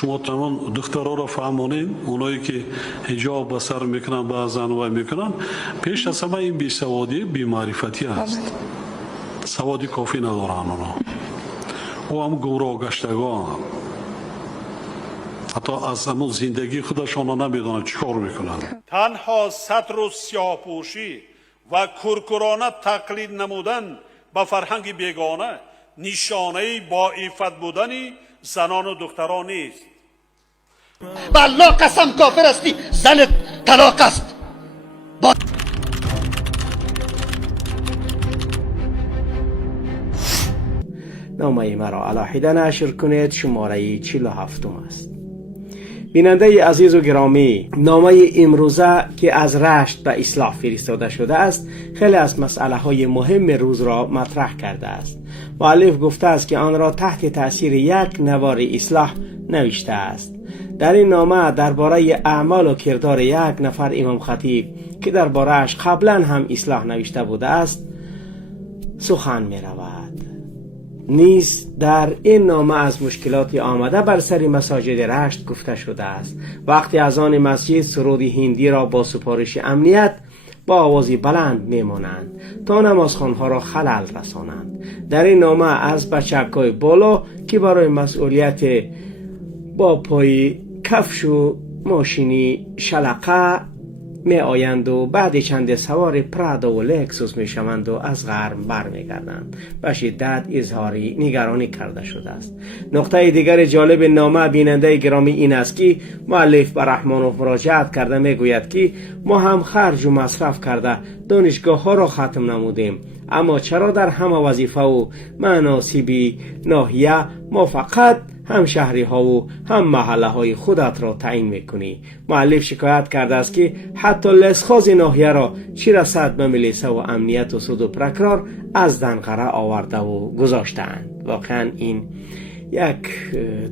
شما تمام دخترها را فهمانین، اونایی که حجاب به سر میکنن بعضن و میکنن، پیش از همه این بیسوادی بی‌معرفتی است. سوادی کافی ندارن اونا و هم گمراه گشتگان، حتی از همون زندگی خودشان را نمیدونن چیکار میکنن. تنها ستر و سیاه‌پوشی و کرکرانه تقلید نمودن به فرهنگ بیگانه نشانه با عفت بودن زنان و دختران نیست. والله قسم کافر استی، زن طلاق است. نامه مرا علاحیده نشر کنید. شماره 47 است. بیننده عزیز و گرامی، نامه امروزه که از رشت به اصلاح فرستاده شده است خیلی از مسئله های مهم روز را مطرح کرده است. مؤلف گفته است که آن را تحت تاثیر یک نوار اصلاح نوشته است. در این نامه درباره اعمال و کردار یک نفر امام خطیب که درباره‌اش قبلا هم اصلاح نوشته بوده است سخن می رود. نیز در این نامه از مشکلات آمده بر سر مساجد رشت گفته شده است. وقتی از آن مسجد سرود هندی را با سپارش امنیت با آوازی بلند میمانند تا نمازخوانها را خلل رسانند. در این نامه از بچک‌های بالا که برای مسئولیت با پای کفش و ماشینی شلقه می آیند و بعد چند سوار پرادا و لکسوس می شوند و از غرب بر می گردند. به شدت اظهاری نگرانی کرده شده است. نقطه دیگر جالب نامه بیننده گرامی این است که مؤلف به رحمانوف مراجعت کرده می گوید که ما هم خرج و مصرف کرده دانشگاه ها را ختم نمودیم، اما چرا در همه وظیفه و مناصب ناحیه ما فقط هم شهری ها و هم محله های خودت را تعیین میکنی؟ مؤلف شکایت کرده است که حتی لسخاز ناحیه را چی رسد به ملیسه و امنیت و سود و پرکرار از دنقره آورده و گذاشتند. واقعا این یک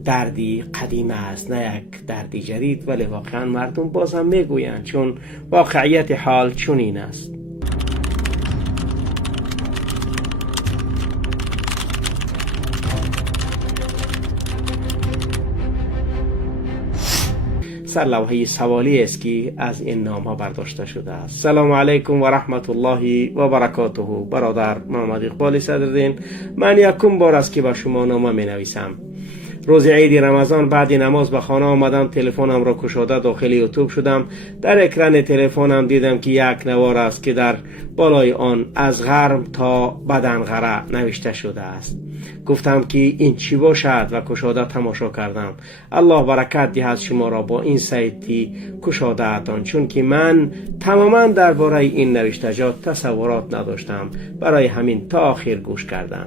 دردی قدیم است، نه یک دردی جدید، ولی واقعا مردم باز هم میگویند چون واقعیت حال چنین است. سرلوحه سوالی است که از این نامه برداشته شده است. سلام علیکم و رحمت الله و برکاته. برادر محمد اقبال صدرالدین، من یکم بار است که به شما نامه می نویسم. روز عید رمضان بعد نماز به خانه آمدم، تلفنم را گشاده داخل یوتیوب شدم. در اکران تلفنم دیدم که یک نوار است که در بالای آن از غرب تا بدنقره نوشته شده است. گفتم که این چی باشد و گشاده تماشا کردم. الله برکت دهد شما را با این سایتی گشاده اتان، چون که من تماما درباره این نوشتجات تصورات نداشتم، برای همین تا آخر گوش کردم.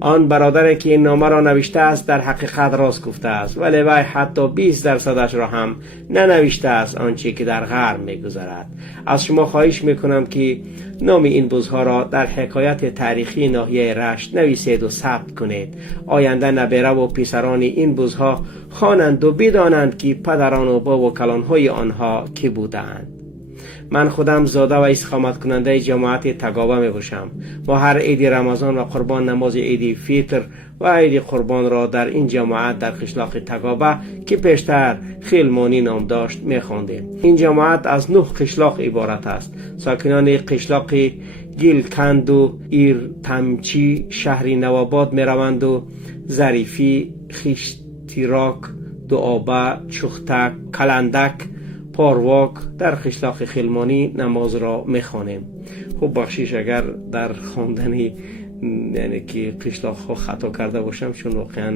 آن برادری که این نامه را نوشته است در حقیقت راست گفته است، ولی وی حتی 20% را هم ننوشته است آنچه که در غرب می‌گذرد. از شما خواهش میکنم که نام این بزها را در حکایت تاریخی ناحیه رشت نویسید و ثبت کنید. آینده نبیره و پسران این بزها خوانند و بدانند که پدران و باب و کلانهای آنها کی بودند. من خودم زاده و استقامت کننده جماعت تگاوه می باشم. ما هر عید رمضان و قربان نماز عید فطر و عید قربان را در این جماعت در قشلاق تگاوه که پیشتر خیلمانی نام داشت می خواندیم. این جماعت از 9 قشلاق عبارت است. ساکنان قشلاق گیلکند و ایرتمچی شهری نواباد می روند و ظریفی، خیشتیراک، دعابه، چختک، کلندک، پارواک در قشلاق خیلمانی نماز را میخوانیم. خب بخشیش اگر در خواندنی یعنی که قشلاق ها خطا کرده باشم، چون واقعا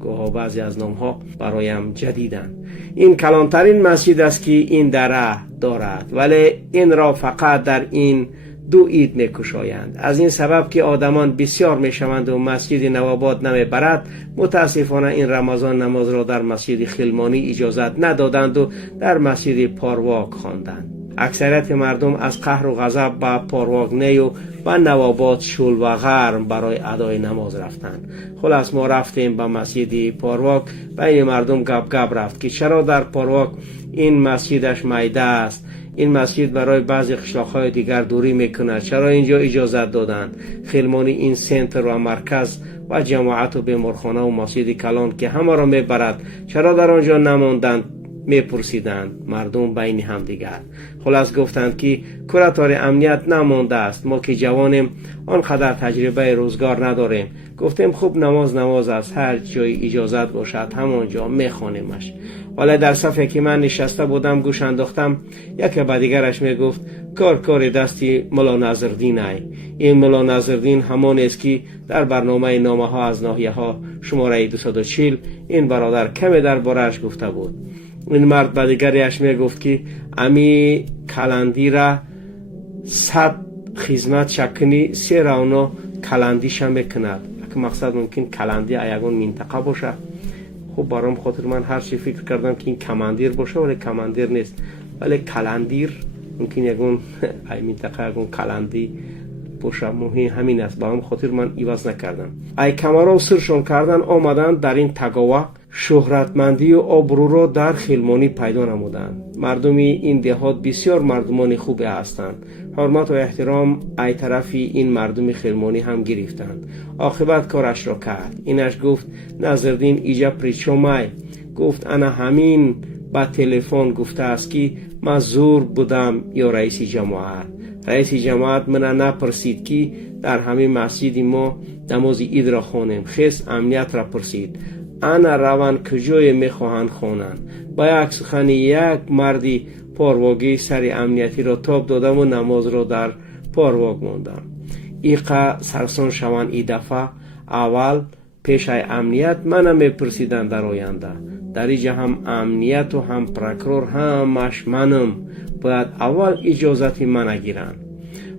گوها بعضی از نام ها برایم جدیدن. این کلانترین مسجد است که این دره دارد، ولی این را فقط در این 2 عید میکشایند. از این سبب که آدمان بسیار میشوند و مسجد نواباد نمیبرد، متاسفانه این رمضان نماز را در مسجد خیلمانی اجازت ندادند و در مسجد پارواک خواندند. اکثریت مردم از قهر و غضب به پارواک نیو و نواباد شول و غرم برای ادای نماز رفتند. خلاص ما رفتیم به مسجد پارواک. بین مردم گپ رفت که چرا در پارواک این مسجدش میده است، این مسجد برای بعضی قشلاق‌های دیگر دوری میکنه، چرا اینجا اجازت دادند؟ خیلمانی این سنتر و مرکز و جماعت و بیمارخانه و مسجد کلان که همه را میبرد، چرا در آنجا نماندند؟ میپرسیدند مردم بین هم دیگر. خلاص گفتند که کوراتور امنیت نمانده است، ما که جوانیم آنقدر تجربه روزگار نداریم. گفتیم خوب نماز است، هر جای اجازت باشد همانجا میخوانیمش. ولی در صفی که من نشسته بودم گوش انداختم یکی به دیگرش میگفت کار دستی ملا نظردین ای. این ملا نظردین همان است که در برنامه نامه ها از ناحیه ها شماره 240 این برادر کمی در بارش گفته بود. این مرد به دیگریش میگفت که امی کلندی را 100 خدمت شکنی 3 راونا کلندیش میکند. که مقصد ممکن کلندی ایگون منطقه باشه. خب برام خاطر من هر چی فکر کردم که این کماندیر باشه، ولی کماندیر نیست، ولی کلندیر ممکن یگون ای منطقه یگون کلندی باشه. مهم همین است. برام خاطر من ایواز نکردم. ای کمرا سرشون کردن آمدن در این تگاوه شهرتمندی و آبرو را در خیلمانی پیدا نمودند. مردمی این دهات بسیار مردمان خوبی هستند. حرمت و احترام ای طرفی این مردم خیلمانی هم گرفتند. عاقبت کارش را کرد. اینش گفت نظردین ایجا پریچومای. گفت انا همین با تلفن گفته است که من زور بودم یا رئیس جماعت. رئیس جماعت من نپرسید که در همین مسجد ما نماز عید را خوانیم. خیس امنیت را پرسید. انا روان کجای میخواهند خوانند. با یک سخن یک مردی پارواگی سر امنیتی را تاب دادم و نماز را در پارواگ ماندم. ایقا سرسان شوان ای دفعه اول پیش امنیت منم میپرسیدن در آینده. در اینجا هم امنیت و هم پرکرور همش منم. باید اول اجازتی من گیرن.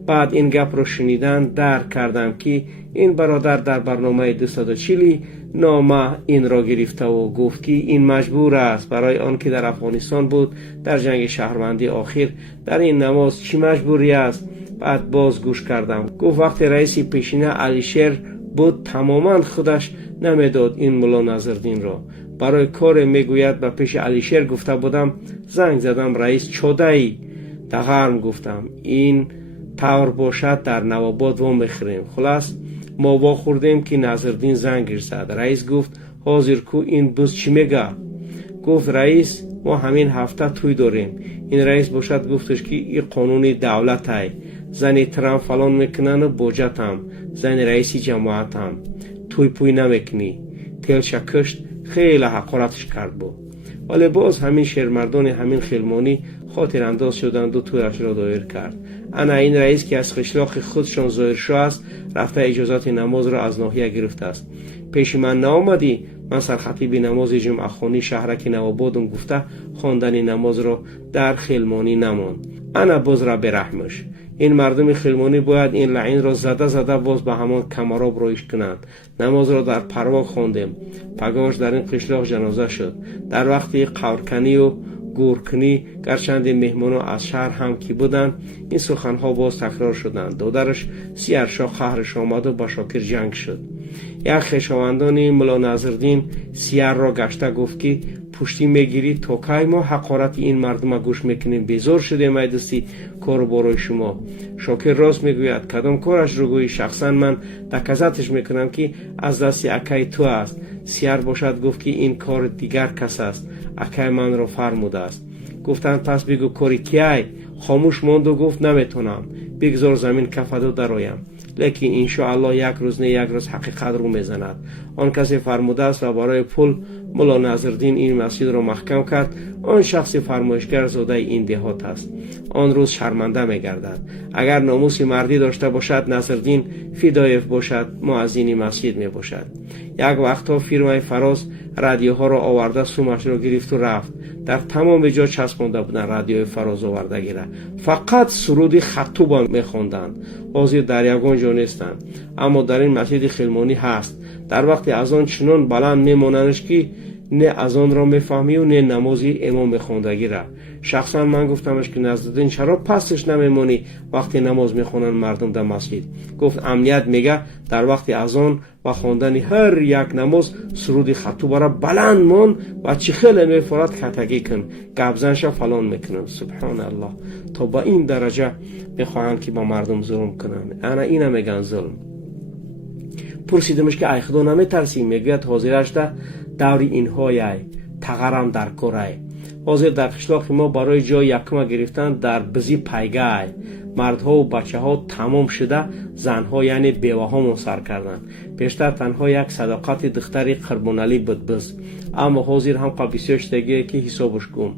بعد این گپ رو شنیدن درک کردم که این برادر در برنامه 240 نامه این را گرفته و گفت که این مجبور است برای آن که در افغانستان بود در جنگ شهروندی آخر در این نماز چی مجبوری است. بعد باز گوش کردم. گفت وقتی رئیس پیشینه علیشیر بود تماما خودش نمیداد این ملا نظردین را. برای کار میگوید به پیش علیشیر گفته بودم. زنگ زدم رئیس چوده‌ای دغرم گفتم این طور باشد در نواباد و میخریم. خلاص ما با خوردیم که نظردین زنگ زد. رئیس گفت حاضر کو این بز چی میگه؟ گفت رئیس ما همین هفته توی داریم. این رئیس باشد گفتش که این قانونی دولت های زنی ترام فلان میکنن و بوجت هم زن رئیسی جماعت هم توی پوی نمیکنی. تیل شکشت خیلی حقارتش کرد بود. ولی باز همین شهرمردان همین خیلمانی خاطر انداز شدند و تویش را دایر کرد. انا این رئیس که از خشلاق خودشان ظاهر شو است رفته اجازت نماز را از ناحیه گرفته است. پیش من نآمدی؟ من سرخطیب نماز جمعه خانی شهرک نوابادم گفته خواندن نماز را در خیلمانی نماند. انا باز را برحمش. این مردم خیلمانی باید این لعین را زده باز به همان کمراب رویش کنند. نماز را در پرواگ خواندیم. پگاش در این قشلاق جنازه شد. در وقتی قورکنی و گورکنی گرچند مهمانو از شهر هم کی بودند این سخنها باز تکرار شدند. دادرش سیرشاه قهرش آمد و با شاکر جنگ شد. یک خویشاوندان ملا نظردین سیر را گشته گفت که پشتی میگیری تا کی ما حقارت این مردم گوش میکنیم؟ بیزار شده ای دستی کار برای شما. شاکر راست میگوید. کدام کارش رو گویی؟ شخصا من دکزتش میکنم که از دستی اکای تو است. سیر باشد گفت که این کار دیگر کس است. اکای من را فرموده است. گفتند پس بگو کاری کیای؟ خاموش ماند و گفت نمیتونم. بگذار زمین کفدو درایم. لیکن انشاءالله یک روز نه یک روز حقیقت رو میزند. آن کسی فرموده است و برای پول ملا نظردین این مسجد را محکم کرد. آن شخص فرمایشگر زاده این دهات است. آن روز شرمنده میگردد. اگر ناموس مردی داشته باشد نظردین فدایف باشد مؤذین مسجد می باشد. یک وقتا فیرمای فراز رادیوها را آورده سومش را گرفت و رفت. در تمام جا چسبانده بودن رادیوی فراز آوردگی را. فقط سرود خطوبا میخواندند. حاضر در یگان جا نیستند. اما در این مسجد خیلمانی هست. در وقت از آن چنان بلند میمانندش که نه از آن را میفهمی و نه نمازی امام میخواندگی را. شخصا من گفتمش که نزدین چرا پسش نمیمونی وقتی نماز میخونن مردم در مسجد؟ گفت امنیت میگه در وقت اذان و خواندن هر یک نماز سرود خطوبه را بلند مون و چی خیلی میفراد خطگی کن گبزنش فلان میکنن. سبحان الله. تا با این درجه میخواهند که با مردم ظلم کنن. انا اینا میگن ظلم. پرسیدمش که ای خدا نمیترسی؟ میگوید حاضرش ده دوری اینهای تغرم در کره. حاضر در قشلاق ما برای جای یکم گرفتن در بزی پیگاه مردها و بچه ها تمام شده، زنها یعنی بیوه ها منصر کردن. پیشتر تنها یک صداقت دختری قربانعلی بود بز، اما حاضر هم قبیسیش دیگه که حسابش گم.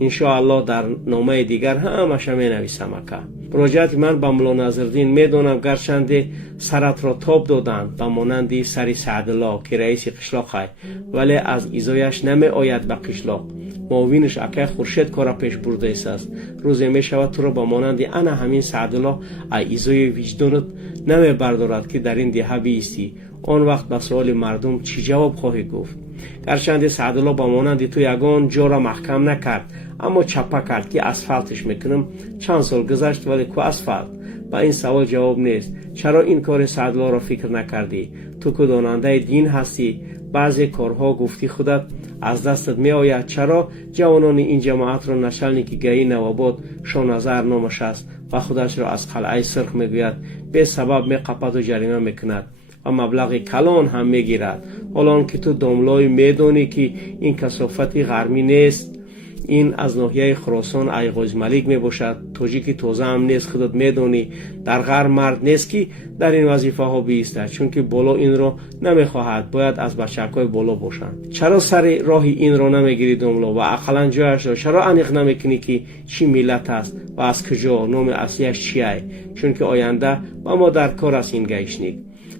انشاءالله در نامه دیگر همش می نویسم. اکا مراجعت من به مولا نظرالدین میدونم گرچنده سرت را تاب دادند به مانندی سری سعدالله که رئیس قشلاق است، ولی از ایزایش نمی آید به قشلاق. معاونش اکای خورشید کارا پیش برده است. روزی می شود تو را با مانندی انا همین سعدالله ایزای وجدانت نمی بردارد که در این دهه بیستی. آن وقت به سوال مردم چی جواب خواهی گفت؟ گرچنده سعدالله با مانندی تو یگان جا را محکم نکرد، اما چپا کرد که اسفالتش میکنم. چند سال گذشت ولی کو اسفالت؟ با این سوال جواب نیست. چرا این کار سعدالله را فکر نکردی؟ تو که داننده دین هستی، بعضی کارها گفتی خودت از دستت می آید. چرا جوانان این جماعت را نشلنیکی گهی نواباد شانازر نامش است و خودش را از قلعه سرخ میگوید، به سبب می قپد و جریمه میکند و مبلغ کلان هم میگیرد. حالا که تو داملای میدانی که این کثافتی غرمی نیست، این از ناحیه خراسان ایغاز ملیک می باشد. تاجیکی توزه هم نیست، خودت میدانی. در غرب مرد نیست که در این وظیفه ها بیسته، چون که بالا این را نمیخواهد، باید از بچکای بالا باشند. چرا سر راهی این را نمیگیری داملا و اقلا جایش را چرا انیق نمیکنی که چی ملت است و از کجا، نام اصلیش چیه؟ چون که آینده با ما در کار است این گیشنیک.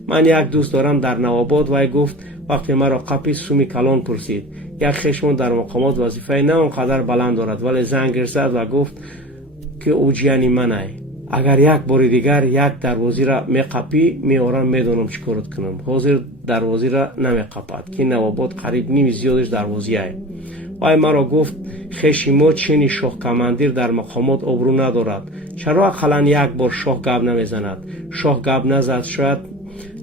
من یک دوست دارم در نواباد و گفت وقتی مرا قپی سومی کلان پرسید، یک خشمون در مقامات وظیفه نه اونقدر بلند دارد، ولی زنگش زد و گفت که اوجیانی منه. اگر یک بار دیگر یک دروازی را می قپی میارم میدونم چی کارت کنم. حاضر دروازی را نمی قپد که نواباد قریب نیم زیادش دروازی های. وای مرا گفت خشی ما چینی شاه کماندیر در مقامات آبرو ندارد. چرا اقلا یک بار شاه گپ نمیزند؟ شاه گپ نزد شاید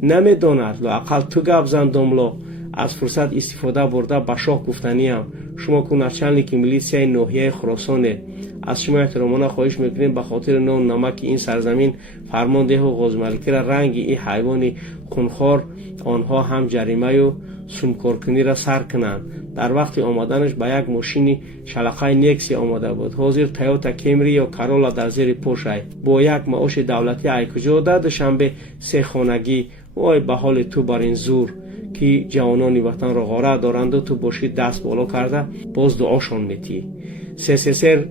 نمیداند، لااقل تو گپ زن داملا. از فرصت استفاده برده به شاه گفتنیم شما که نچلنیک میلیسیای ناحیه خراسانه، از شما احترامانه خواهش میکنیم به خاطر نام نمک این سرزمین فرمانده و غازملکی را رنگ این حیوان خونخوار آنها هم جریمه و سومکارکنی را سر کنند. در وقت آمدنش به یک ماشین شلقه نیکسی آمده بود. حاضر تویوتا کیمری یا کارولا در زیر پوشای با یک معاش دولتی ای کجا داد شنبه سه خانگی. وای به حال تو بر این زور که جوانان وطن را غاره دارند و تو باشی دست بالا کرده باز دعاشان میتی. سر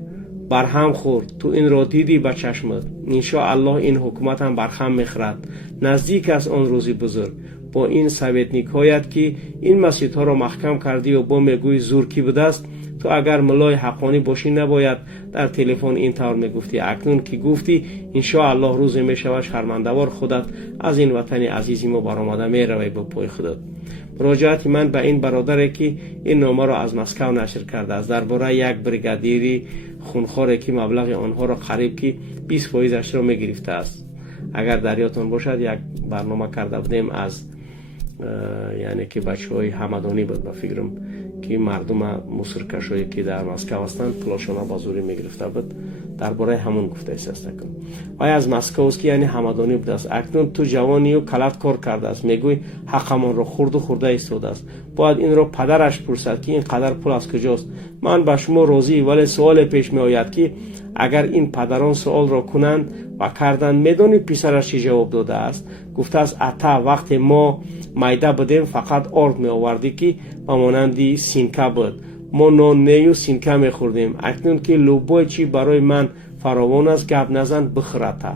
برهم خورد. تو این را دیدی به چشمت. انشاءالله این حکومت هم برهم میخورد. نزدیک است آن روزی بزرگ. با این سویتنیک هایت که این مسجد ها را محکم کردی و با میگوی زور کی بوده است، تو اگر ملای حقانی باشی نباید در تلفن این طور میگفتی. اکنون که گفتی انشاءالله روز میشود شرمنده‌وار خودت از این وطن عزیزی ما برآمده میروی با پای خودت. مراجعت من به این برادری که این نامه را از مسکو نشر کرده است درباره یک بریگادیری خونخواری که مبلغ آنها را قریب که 20% را میگرفته است. اگر در یادتان باشد یک برنامه کرده بودیم از یعنی که بچهای همدانی بود به فکرم که مردم مصرکشایی که در مسکو هستند پولاشون با زوری میگرفته بود، درباره همون گفته است کن. آیا از مسکو است که یعنی همدانی بوده است. اکنون تو جوانی و کلت کار کرده است، میگوی حقمان را خورده ایستاده است. باید این را پدرش پرسد که این قدر پول از کجاست. من به شما راضی، ولی سوال پیش می آید که اگر این پدران سوال را کنند و کردند میدونی پسرش چی جواب داده است؟ گفته است اتا وقت ما مایده بودیم فقط آرد می آوردی که مانندی سینکه بود. ما نان نیو سینکه می خوردیم. اکنون که لوبای چی برای من فراوان است گپ نزن بخورته.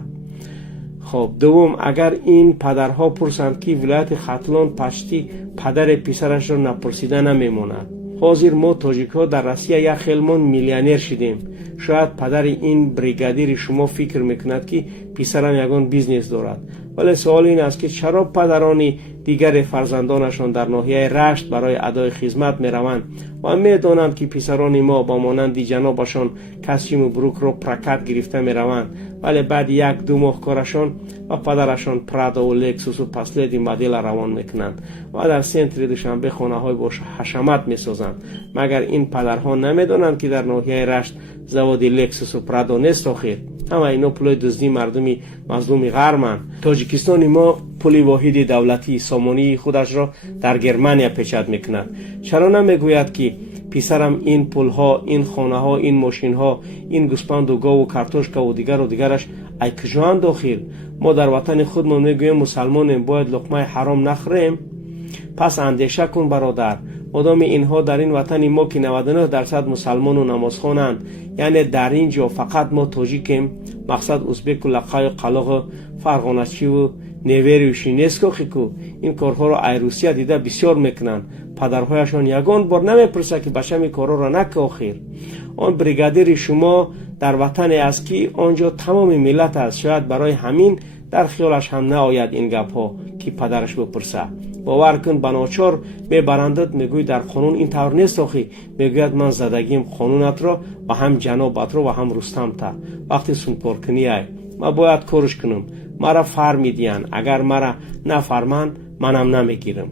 خب دوم، اگر این پدرها پرسند که ولایت ختلان پشتی پدر پسرش را نپرسیده نمیماند. حاضر ما تاجیک ها در روسیه یک خیلمان میلیونر شدیم. شاید پدر این بریگادیر شما فکر میکند که پسرم یگان بیزنس دارد، ولی سوال این است که چرا پدران دیگر فرزندانشان در ناحیه رشت برای ادای خدمت میروند و میدانند که پسران ما با مانند جنابشان کاستیم و بروک را پرکت گرفته میروند، ولی بعد یک دو ماه کارشان و پدرشان پرادا و لکسوس و پسلید مدل روان میکنند و در سنتر دوشنبه خانه های با حشمت میسازند. مگر این پدرها نمیدانند که در ناحیه رشت زواد لکسوس و پرادا نیست؟ آخر همه اینا پولای دزدی مردمی مظلومی غرمن. تاجیکستان ما پول واحد دولتی سامانی خودش را در گرمانیا پیشت میکند. چرا نمیگوید که پسرم این پول ها، این خانه ها، این ماشین ها، این گوسپند و گاو و کارتوشکا و دیگرش ای کجان داخل؟ ما در وطن خودمان میگوییم مسلمانیم باید لقمه حرام نخوریم. پس اندیشه کن برادر، مادام اینها در این وطن ما که 99% مسلمان و نمازخوانند، یعنی در اینجا فقط ما تاجیکیم، مقصد ازبک و لقای و قلاق فرغانچی و نیوری و شینسکو خیکو این کارها را ای روسیه دیده بسیار میکنند. پدرهایشان یگان بار نمیپرسه که بچه می کارها را نکه آخر. آن بریگادیر شما در وطن است که آنجا تمام ملت است، شاید برای همین در خیالش هم نآید این گپ ها که پدرش بپرسه. باور کن بناچار میبرندت میگوی در قانون این طور نیست آخی، میگوید من زدگیم قانونت را و هم جنابت را و هم رستم تا وقتی سونپار کنی ای ما باید کارش کنم، مرا فرمیدین، اگر مرا نفرمان منم نمیگیرم.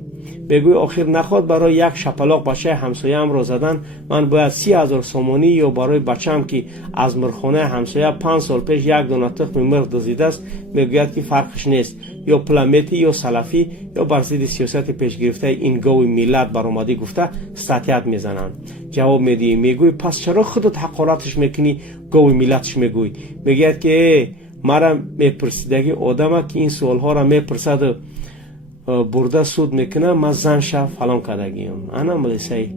بگوی آخر نخواد برای یک شپلاق بچه همسایم را زدن من باید 30,000 سومانی، یا برای بچم که از مرخانه همسایه 5 سال پیش یک دانه تخم مرغ دزدیده است میگوید که فرقش نیست، یا پلمتی یا سلفی یا بر ضد سیاست پیش گرفته این گاوی ملت برآمدی گفته ستیت میزنند. جواب میدی میگوی پس چرا خودت حقارتش میکنی گاوی ملتش میگوی؟ میگوید که مرا میپرسیدگی آدمه که این سوالها را میپرسد برده سود میکنه من زنشه فلان کدگیم. انا ملیسای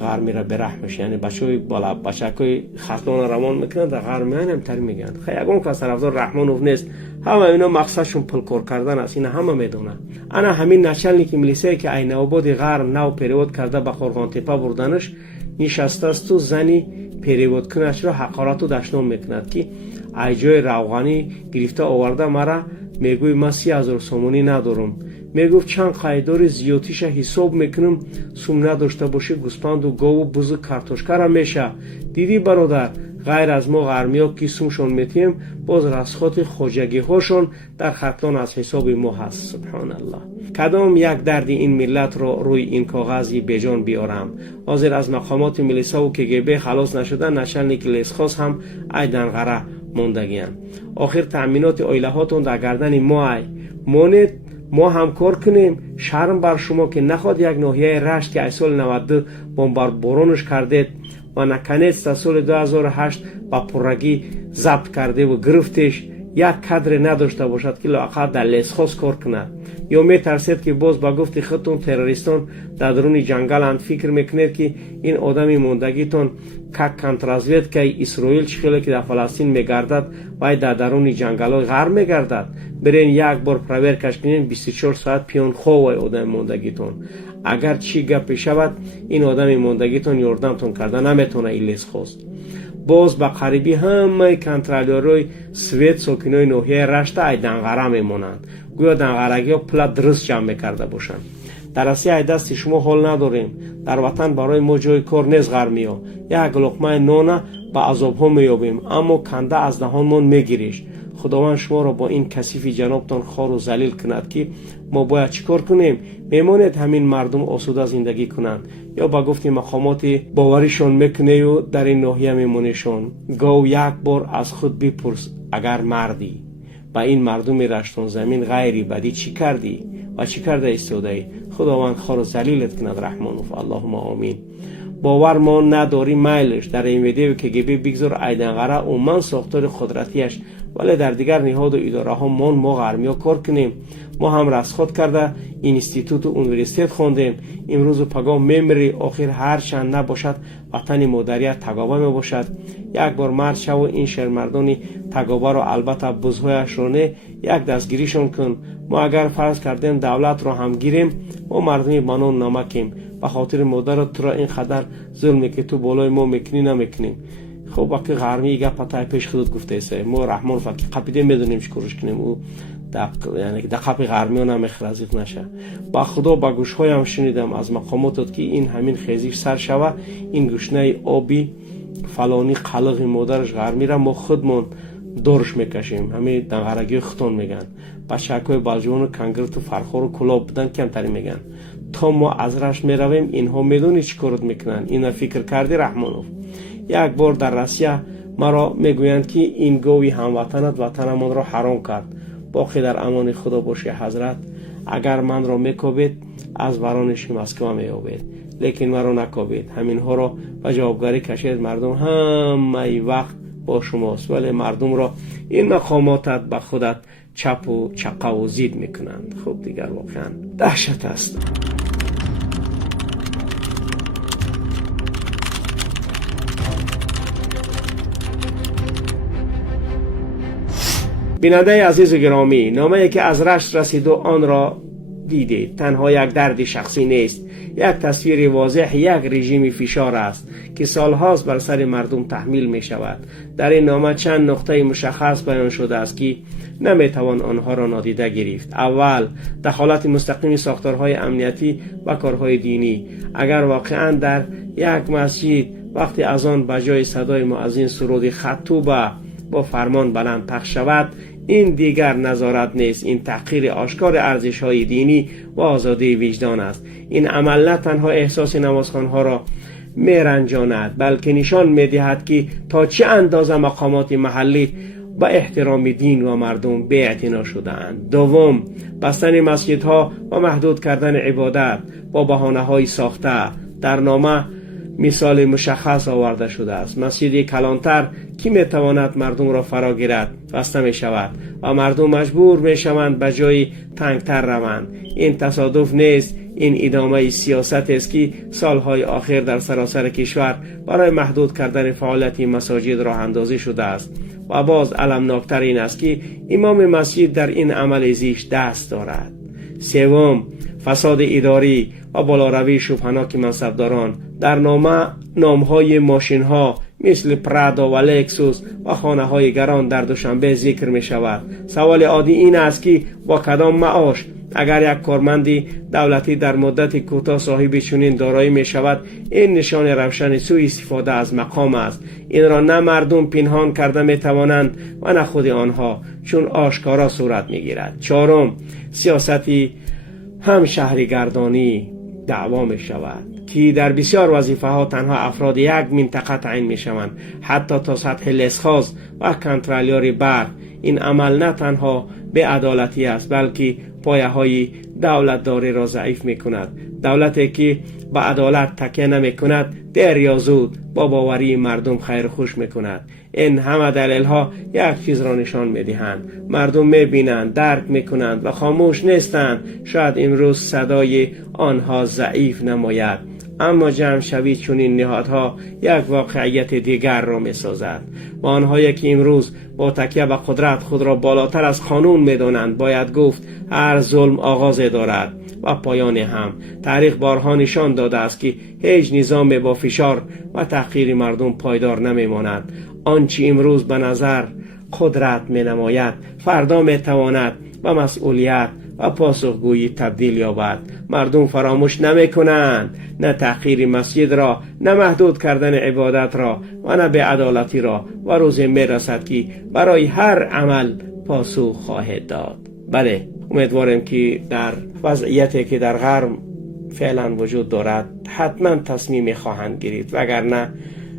غرمی را برحمش، یعنی بچه بالا بچه خطلان روان میکنن در غرمی هم تر میگن. خیلی اگه اون کس طرفدار رحمانوف نیست، همه اینا مقصدشون پول کار کردن است، این همه میدونه. انا همین نشلنیک ملیسایی که این آباد غرم نو پریود کرده به خورغان تپه بردنش نشسته است و زنی پریود کنش را حقارت و دشنام میکند که ای جای روغانی گرفته آورده مرا میگوی من 30,000 سومانی ندارم. میگفت چند قایدار زیادیش حساب میکنم سوم نداشته باشه گوسپند و گاو و بز و کارتوشکا را میشه. دیدی برادر، غیر از ما غرمیا که سومشون میتیم باز رسخات خوجگی هاشون در خطلان از حساب ما هست. سبحان الله. کدام یک درد این ملت را روی این کاغذی بیجان بیارم؟ حاضر از مقامات ملیسا و کگب خلاص نشدن نشلنی که لیسخاص هم ای دنغره موندگیم. آخر تأمینات ایله هاتون در گردن ما ای مونید ما هم کار کنیم. شرم بر شما که نخواد یک ناحیه رشت که سال 92 بمبارونش کردید و نکنید سال 2008 با پرگی ضبط کرده و گرفتش یک کادر نداشته باشد که لااقل در لیسخاص کار کنه، یا میترسید که باز با گفت خودتون تروریستان در درون جنگل اند فکر میکنید که این آدمی موندگیتون که کنترازویت که اسرائیل چخیلی که در فلسطین میگردد و در درون جنگل های غرب میگردد برین یک بار پرور کش کنین 24 ساعت پیون خواه آدم موندگیتون. اگر چی گپی شود این آدمی موندگیتون یاردمتون کرده نمیتونه این لیسخاص. باز با قریبی همه کنترلورای سویت ساکنای ناحیه رشت ای دنغره میمونند، گویا دنغرگی ها پلا درست جمع کرده باشند. در اسیه ای دست شما حال نداریم، در وطن برای ما جای کار نیست غرمی ها، یک لقمه نانه با عذاب ها میابیم اما کنده از دهانمان میگیریش. خداوند شما را با این کثیف جنابتان خار و ذلیل کند که ما باید چیکار کنیم؟ میمانید همین مردم آسوده زندگی کنند یا با گفت مقامات باوریشون میکنه و در این ناحیه میمونیشون؟ گاو یک بار از خود بپرس اگر مردی با این مردم رشتون زمین غیری بدی چی کردی و چی کرده ایستاده؟ خداوند خار و ذلیلت کند رحمانوف. اللهم آمین. باور ما نداری میلش در این ویدیو که گیبی بگذار ایدنغره و من ساختار قدرتیش، ولی در دیگر نهاد و اداره ها ما غرمی ها کار کنیم. ما هم رسخات کرده اینستیتوت و اونیورسیت خوندیم، امروز و پگاه میمری. آخر هر چند نباشد وطن مادریت تگابه می باشد. یک بار مرد شو و این شهرمردانی تگابه رو البته بزهایش رو نه یک دستگیریشون کن. ما اگر فرض کردیم دولت رو هم گیریم ما مردمی بانون نمکیم به خاطر مادرت تو را این خدر ظلمی که تو بالای ما میکنی نمیکنیم. خب وقتی غرمی ایگه پتای پیش خودت گفته ایسه ما رحمان فقط قپیده میدونیم چکارش کنیم او یعنی در قپ غرمی ها نمیخرازیق نشه. با خدا با گوشهای هم شنیدم از مقاماتت که این همین خیزیش سر شوه این گوشنه آبی فلانی قلق مادرش غرمی را ما خودمون دورش میکشیم. همین دنغرگی خطون میگن بچه‌های بالجوان و کنگرت و فرخور و کلاب بدن کمتری میگن. تا ما از رشت میرویم اینها میدونی چی کارت میکنن؟ اینا فکر کردی رحمانوف؟ یک بار در روسیه مرا میگویند که این گوی هموطنت وطنمان را حرام کرد. باقی در امان خدا باشی حضرت. اگر من را میکوبید از ورانش مسکو مییابید، لیکن مرا نکوبید. همین ها را به جوابگاری کشید. مردم همه وقت با شماست، ولی مردم را این مقاماتت به خودت چپ و چقه و زید میکنند. خب دیگر واقعا دهشت است. بیننده عزیز و گرامی، نامه‌ای که از رشت رسید و آن را دیدید تنها یک درد شخصی نیست، یک تصویر واضح یک رژیم فشار است که سالهاست بر سر مردم تحمیل می شود. در این نامه چند نقطه مشخص بیان شده است که نمیتوان آنها را نادیده گرفت. اول، دخالت مستقیم ساختارهای امنیتی و کارهای دینی. اگر واقعا در یک مسجد وقتی اذان به جای صدای مؤذن سرود خطوبه با فرمان بلند پخش شود، این دیگر نظارت نیست، این تحقیر آشکار ارزش‌های دینی و آزادی وجدان است. این عمل نه تنها احساس نمازخوان‌ها را میرنجاند، بلکه نشان می‌دهد که تا چه اندازه مقامات محلی با احترام دین و مردم بی‌اعتنا شده‌اند. دوم، بستن مسجدها و محدود کردن عبادت با بهانه‌های ساخته. در نامه مثال مشخص آورده شده است. مسجد کلانتر کی میتواند مردم را فرا گیرد بسته می شود و مردم مجبور می شوند به جای تنگتر روند. این تصادف نیست، این ادامه سیاست است که سالهای آخر در سراسر کشور برای محدود کردن فعالیت مساجد راه اندازی شده است. و باز المناکتر این است که امام مسجد در این عمل زشت دست دارد. سوم، فساد اداری و بالاروی شبهناک منصبداران. در نامه نامهای ماشین‌ها مثل پرادا و لکسوس و خانه‌های گران در دوشنبه ذکر می شود. سوال عادی این است که با کدام معاش اگر یک کارمند دولتی در مدت کوتاه صاحب چنین دارایی می شود، این نشان روشن سوء استفاده از مقام است. این را نه مردم پنهان کرده می توانند و نه خود آنها، چون آشکارا صورت می گیرد. چهارم، سیاستی هم شهریگردانی دعوا می شود که در بسیار وظیفه ها تنها افراد یک منطقه تعیین می شوند، حتی تا سطح لسخاز و کنترلیار برق. این عمل نه تنها به عدالتی است، بلکه پایه های دولت داری را ضعیف می کند. دولتی که با عدالت تکیه نمی کند دیر یا زود با باوری مردم خیر خوش می کند. این همه دلیل ها یک چیز را نشان می دهند: مردم می بینند، درک می کنند و خاموش نیستند. شاید امروز صدای آنها ضعیف نماید، اما جمع شوی چنین نهادها یک واقعیت دیگر را می سازد. و آنهایی که امروز با تکیه به قدرت خود را بالاتر از قانون می دانند، باید گفت هر ظلم آغاز دارد و پایان هم. تاریخ بارها نشان داده است که هیچ نظام با فشار و تحقیر مردم پایدار نمی ماند. آنچه امروز به نظر قدرت می نماید، فردا می تواند به مسئولیت و پاسخگویی تبدیل یابد. مردم فراموش نمی کنند، نه تحقیر مسجد را، نه محدود کردن عبادت را و نه بی‌عدالتی را. و روزی می رسد که برای هر عمل پاسخ خواهد داد. بله، امیدوارم که در وضعیتی که در غرب فعلا وجود دارد حتما تصمیم خواهند گرفت، وگرنه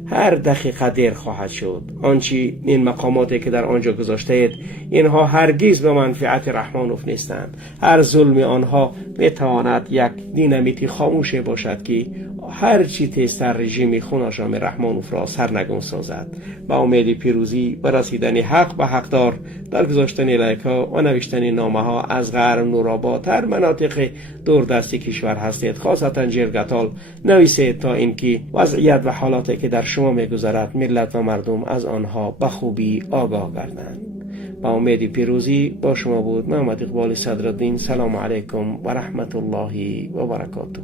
هر دقیقه دیر خواهد شد. آنچه این مقاماتی که در آنجا گذاشته اید، اینها هرگز به منفعت رحمانوف نیستند. هر ظلم آنها میتواند یک دینامیتی خاموشه باشد که هر چی تیزتر رژیم خوناشام رحمانوف را سرنگون سازد. با امید پیروزی و رسیدن حق به حقدار، در گذاشتن لایک‌ها و نوشتن نامه‌ها از غرب نورآباد هر مناطق دوردستی کشور هستید، خاصتا جرگتال نویسید تا اینکه وضعیت و حالاتی که در شما میگذرد ملت و مردم از آنها به خوبی آگاه گردند. با امید پیروزی با شما بود محمد اقبال صدرالدین. سلام علیکم و رحمت الله و برکاته.